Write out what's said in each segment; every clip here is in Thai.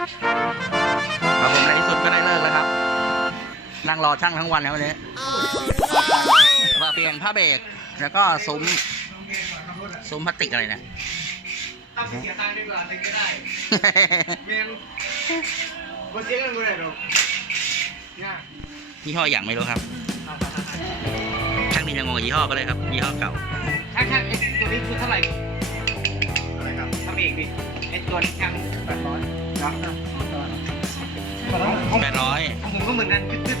ครับผมในที่สุดก็ได้เลิกแล้วครับ นั่งรอช่างทั้งวันแล้ววันนี้มาเปลี่ยนผ้าเบรกแล้วก็ซุ้มซุ้มพลาสติกอะไรเนี่ยตั้งเสียตังค์ดีกว่าตึงก็ได้เมนบนเสียเงินกูได้หรอกเนี่ยยี่ห้ออย่างไม่รู้ครับช่างดินยังงงกับยี่ห้อก็เลยครับยี่ห้อเก่าช่างช่างไอ้ตัวนี้คือเท่าไหร่อะไร ครับทำเองดิไอ้ตัวนี้ช่างแปดร้อยครับแปดร้อยของผมก็เหมือนกันตึ๊ด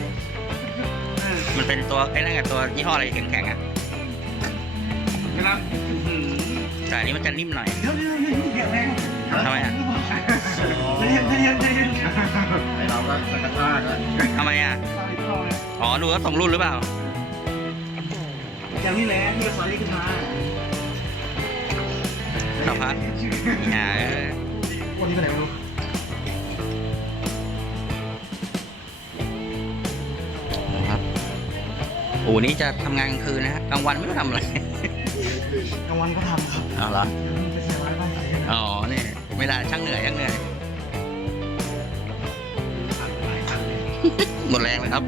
ๆเออมันเป็นตัวไอ้นั่นไงตัวยี่ห้ออะไรแข็งๆอะเวลาอื้อหือแต่อันนี้มันจะนิ่มหน่อย เดี๋ยวเดี๋ยวเดี๋ยวเดี๋ยวแรงทำไมอะใจเย็นใจเย็นใจเย็นไอเราก็กระชากอะทำไมอะ อ๋อ ดูว่าส่งรุ่นหรือเปล่า อย่างนี้แหละที่จะสอนนี่ขึ้นมา สัมภาษณ์ อ่าเออวันนี้ไปไหนไม่รู้ครับอูนี้จะทำงานกลางคืนนะฮะกลางวันไม่รู้ทำอะไรกลางวันก็ทำครับเอาเหรอ ไปเสียไม้บ้านใส่อ๋อนี่เวลาช่างเหนื่อยช่างเหนื่อย หมดแรงเลยครับ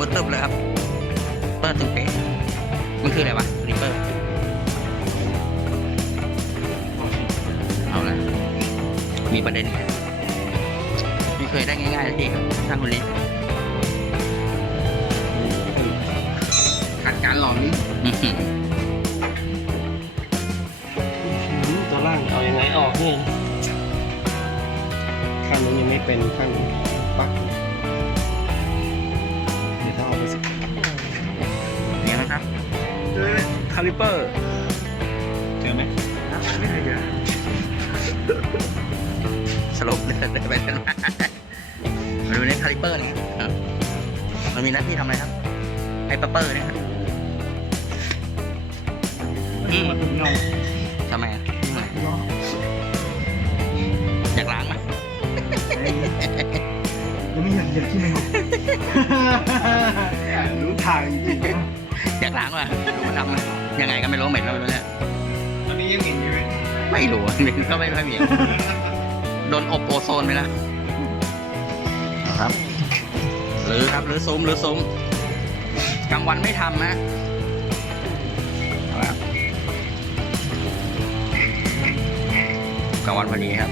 บิร์ตเติบเลยครับเปิดตึงเป๊ะมันคืออะไรวะริปเปอร์เอาละมีประเด็นอีกแล้วไม่เคยได้ง่ายๆสักทีครับช่างคนนี้ขัดการหลอมนี่อื้อหือตัวล่างเอายังไงออกนี่ขั้นนี้ยังไม่เป็นขั้นปักาลิเปอร์เจอไหมไม่เคยเจอสรุปเดินเดินไปเดินมามาดูในคาลิเปอร์นี่ครับมันมีหน้าที่ทำอะไรครับไอ้ปเปอร์เนี่ยครับอืมเงาทำไมอะทำไมอยากล้างไหมยังไม่เห็นเห็นที่หนึ่งรู้ทางจริงอยากล้างว่ะดูมันทำไหม ยังไงก็ไม่รู้เหม็นก็ไม่รู้เนี่ยตอนนี้ยังเห็นอยู่ไหมไม่รู้เหม็นก็ไม่ค่อยมีโดนอบโอโซนไปแล้วเอาครับหรือครับหรือซุ้มหรือซุ้มกลางวันไม่ทำนะเอาละกลางวันพอดีครับ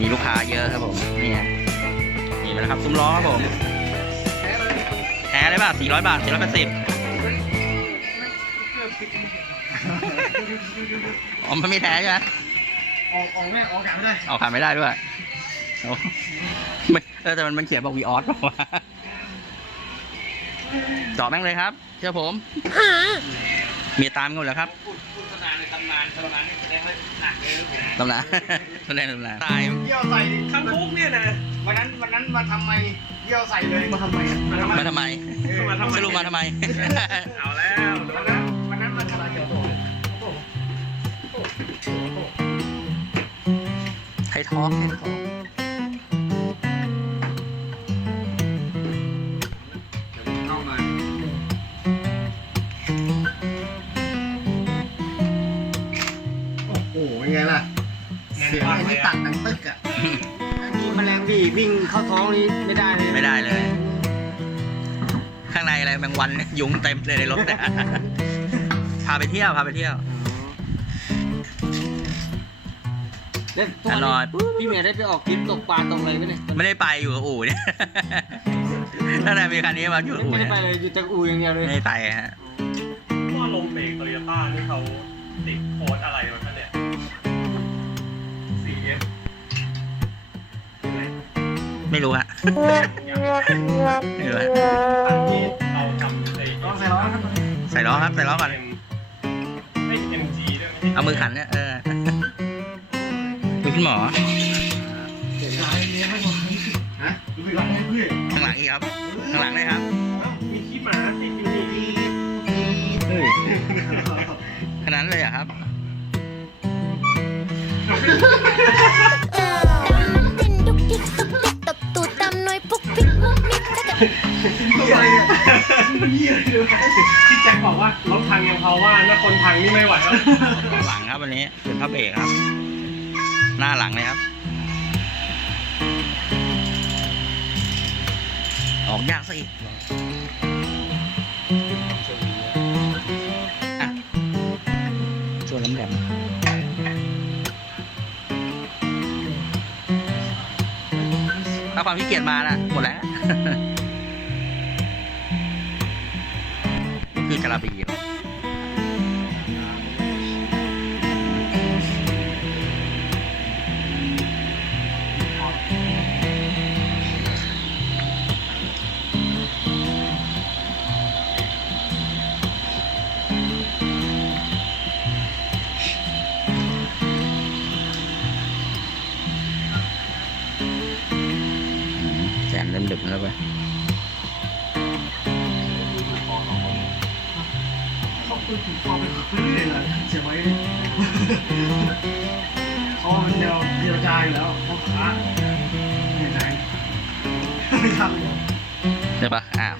มีลูกค้าเยอะครับผมนี่ไงนี่มาแล้วครับซุ้มล้อครับผมแท้ได้ป่ะ400 บาท480 อ๋อมันไม่แท้ใช่ไหมออกออกแม่ออกกลับไม่ได้เอาขายไม่ได้ด้วยโอ้ไม่เออแต่มันมันเขียนบอกวีออสบอกว่าเจาะแม่งเลยครับเชื่อผม มีตามกันหมดแล้วครับพูดพูดตำนานในตำนานตำนานนี่แสดงว่าหนักเลยนะผมตำนานตำนานตำนานตายเยี่ยวใส่ข้างคุกเนี่ยนะวันนั้นวันนั้นมาทำไมเยี่ยวใส่เลยมาทำไมมาทำไมมาทำไมมาทำไมสรุปมาทำไมเอาแล้ว ไทยทอล์กไทยทอล์กเข้ามาโอ้โหเป็นไงล่ะ เสียงไอ้นี่ตัดดังตึกอะมีแมลงวี่วิ่งเข้าท้องนี่ไม่ได้เลยไม่ได้เลย ข้างในอะไรแมงวันเนี่ยยุงเต็มเลยในรถเนี่ยพาไปเที่ยวพาไปเที่ยว แล้วอร่อยปุ๊บพี่เมียได้ไปออกทริปตกปลาตกอะไรไหมเนี่ยไม่ได้ไปอยู่กับอู่เนี่ยตั้งแต่มีคันนี้มาอยู่กับอู่ไม่ได้เนี่ยไปเลยอยู่แต่อู่อย่างเดียวเลยไม่ได้ไปฮะว่าลมเบรกโตโยต้าที่เขาติดโค้ดอะไรวะท่านเนี่ย CF ไม่รู้ฮะไม่รู้ฮะอันที่เราทำไอ้ต้องใส่ล้อครับใส่ล้อครับใส่ล้อก่อน ไม่ MG ด้วยไม่ใช่ เอามือขันเนี่ยเออ คุณหมอข้างหลังอีกครับข้างหลังเลยครับมีขี้ยนขนาดเลยอะครับต้นดุกดิกตุกดิกตบตูดตาหนอยปุ๊กปิ๊กมุกมิกถ้าเกิดพี่แจ็คบอกว่ารถพังยังเพราะว่าถ้าคนพังนี่ไม่ไหวแล้วหลังครับวันนี้เป็นพระเบรกครับ หน้าหลังเลยครับ ออกยากซะอีกอะส่วนน้ำแดงถ้าความขี้เกียจมานะหมดแล้ว คือกระบี่ เริ่มดึกแล้วไปเขาคุยถึงความเป็นคุยเลยเหรอเสียไว้เขาเป็นแนวเจรจาอยู่แล้วพ่อค้าไม่ไหนไม่ทำหรอกใช่ปะอ้าว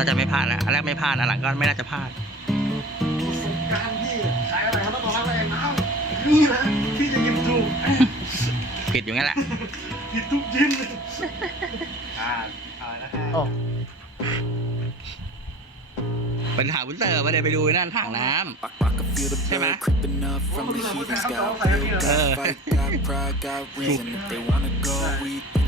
น่าจะไม่พลาดแล้วอันแรกไม่พลาดอันหลังก็ไม่น่าจะพลาดประสบการณ์ที่ขายอะไรเขาต้องบอกว่าอะไรน้ำนี่นะที่จะยิบถูกผิดอยู่งั้นแหละผิดทุกยิ้มเลยอ่าอ่านะฮะโอ้เป็นหาวุ้นเตอร์มาเลยไปดูไอ้นั่นถังน้ I, I can feel the Hey, man. blood creeping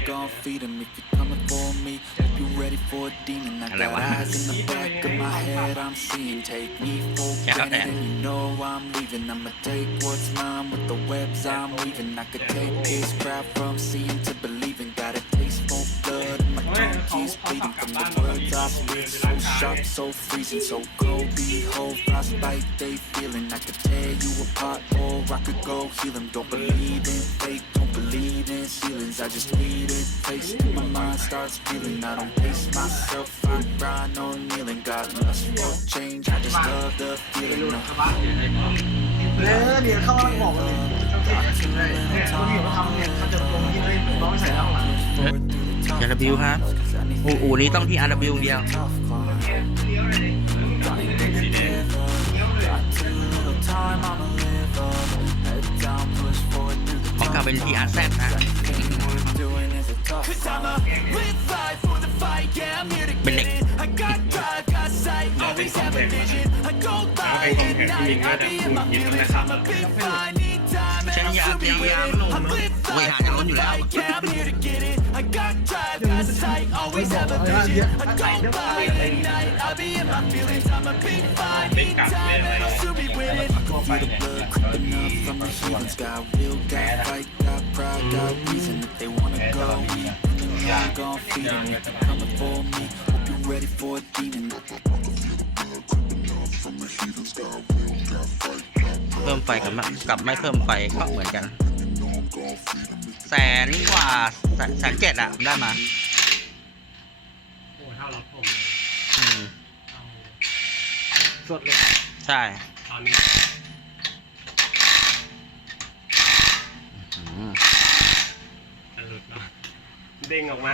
I'm gon' feed 'em. If you're coming for me, hope you ready for a demon. I got eyes in the back of my head, I'm seeing. Take me for Yeah, granted, and you know I'm leaving. I'ma take what's mine with the webs I'm weaving. I could take this crowd from seeing to believing. Got a taste for blood, and my tongue keeps bleeding from the words I spit. So sharp, so freezing, so cold. Behold, frostbite they feeling. I could tear you apart, or I could go heal 'em. Don't believe in don't believe in ceilings. I just need it. Face my mind starts feeling. I don't pace myself, I grind on kneeling. Got lust for change, I just love the feeling. No. เออเดี๋ยวเขากำลังบอกเลยเนี่ยคนที่เขาทำเนี่ยเขาจะลงที่ให้น้องใส่ข้างหลังำ RW ครับอูอูนี้ต้องที่ RW เดียวของเก่าเป็น TRZ นะ เป็นเหล็กเอาเป็นคอมแพคเอาเป็นคอมแพคที่ยิงก็จะคูณยิงนะครับใช้ยาพยายามลงเนาะโอ้ยหาจะล้นอยู่แล้วไม่กัดไม่อะไร From the heathens, got will, got fight, got pride, got reason. If they wanna go eat, then I'm gon' feed 'em. If you're coming for me, hope you're ready for a demon. เพิ่มไฟกับไม่กับไม่เพิ่มไฟก็เหมือนกัน แสนกว่าแสนแสนเจ็ดอะได้มาโอ้เท่ารับผมเลยอืมสดเลย ใช่ ตอนนี้ อืม จะหลุดเนาะ เด้งออกมา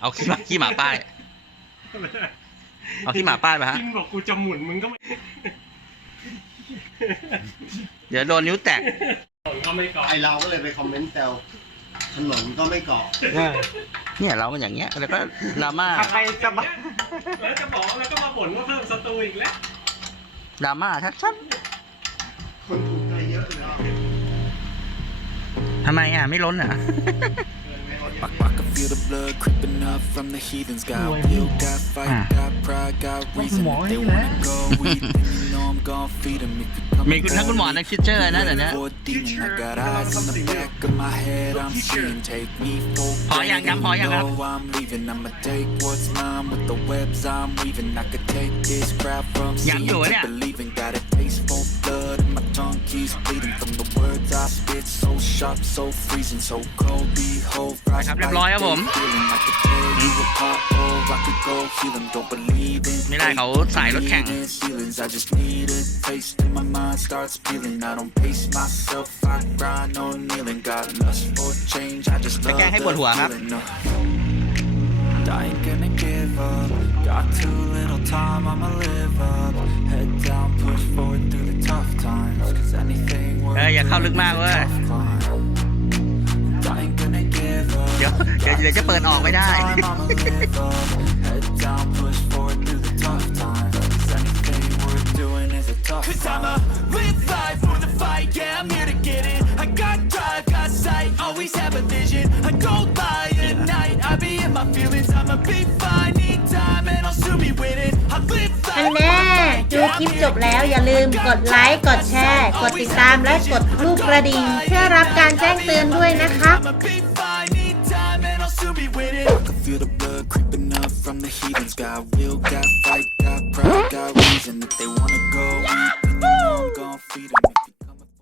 เอาขี้หมาขี้หมาป้าย เอาขี้หมาป้ายไปฮะกินบอกกูจะหมุนมึงก็ไม่เดี๋ยวโดนนิ้วแตกผมก็ไม่ก่อไอเราก็เลยไปคอมเมนต์แซวถนนก็ไม่เกาะเนี่ยเรามันอย่างเงี้ย แล้วก็ดราม่า ใครจะมา แล้วจะบอกแล้วก็มาบ่นว่าเพิ่มสตูอีกแล้ว ดราม่าชัดคนถูก ทำไมอะ ไม่ล้นอะ I, I can feel the blood creeping up from the heathens. Got will, got fight, Ah. got pride, got reason. If they wanna go eat, then you know I'm gon' feed 'em. If you're coming มีคุณทั้งคุณหมอ for ทั้ me, งคิดเจอร์นะเดี๋ยวนี้ for a demon, I got eyes in the back of my head. I'm seeing. Take me for พอยัง granted, ยังพอยังครับ you know I'm leaving. I'ma take what's mine with the webs I'm weaving. I could take this crowd from ยัง seeing อยู่ to เนี่ย believing. Got a taste for blood and my tongue keeps bleeding from the words I spit. So sharp. drop so freezing, so cold. Behold, ครับเรียบร้อยครับผม feeling I could tear you apart, or I could go heal 'em. Don't believe in ไม่ได้เขาสายรถแข่ง feelings. I just need a taste, and my mind starts peeling. I don't pace myself, I grind on kneeling. Got lust for change, I just ไม่ love แกล้งให้ปวดหัวครับ the feeling. No. I ain't gonna give up. Got too little time, I'ma live up. Head down, push forward through the tough times. Cause anything worth เอออย่าเข้าลึก doing มาก is a เว้ย tough climb. And I ain't gonna give up. เดี๋ยวเดี๋ยวเดี๋ยวจะเปิดออกไม่ได้ Time, I'ma live คลิปจบแล้วอย่าลืมกดไลค์ กดแชร์ กดติดตามและกดรูปกระดิ่งเพื่อรับการแจ้งเตือนด้วยนะคะ Feel the blood creeping up from the heathens. Got will, got fight.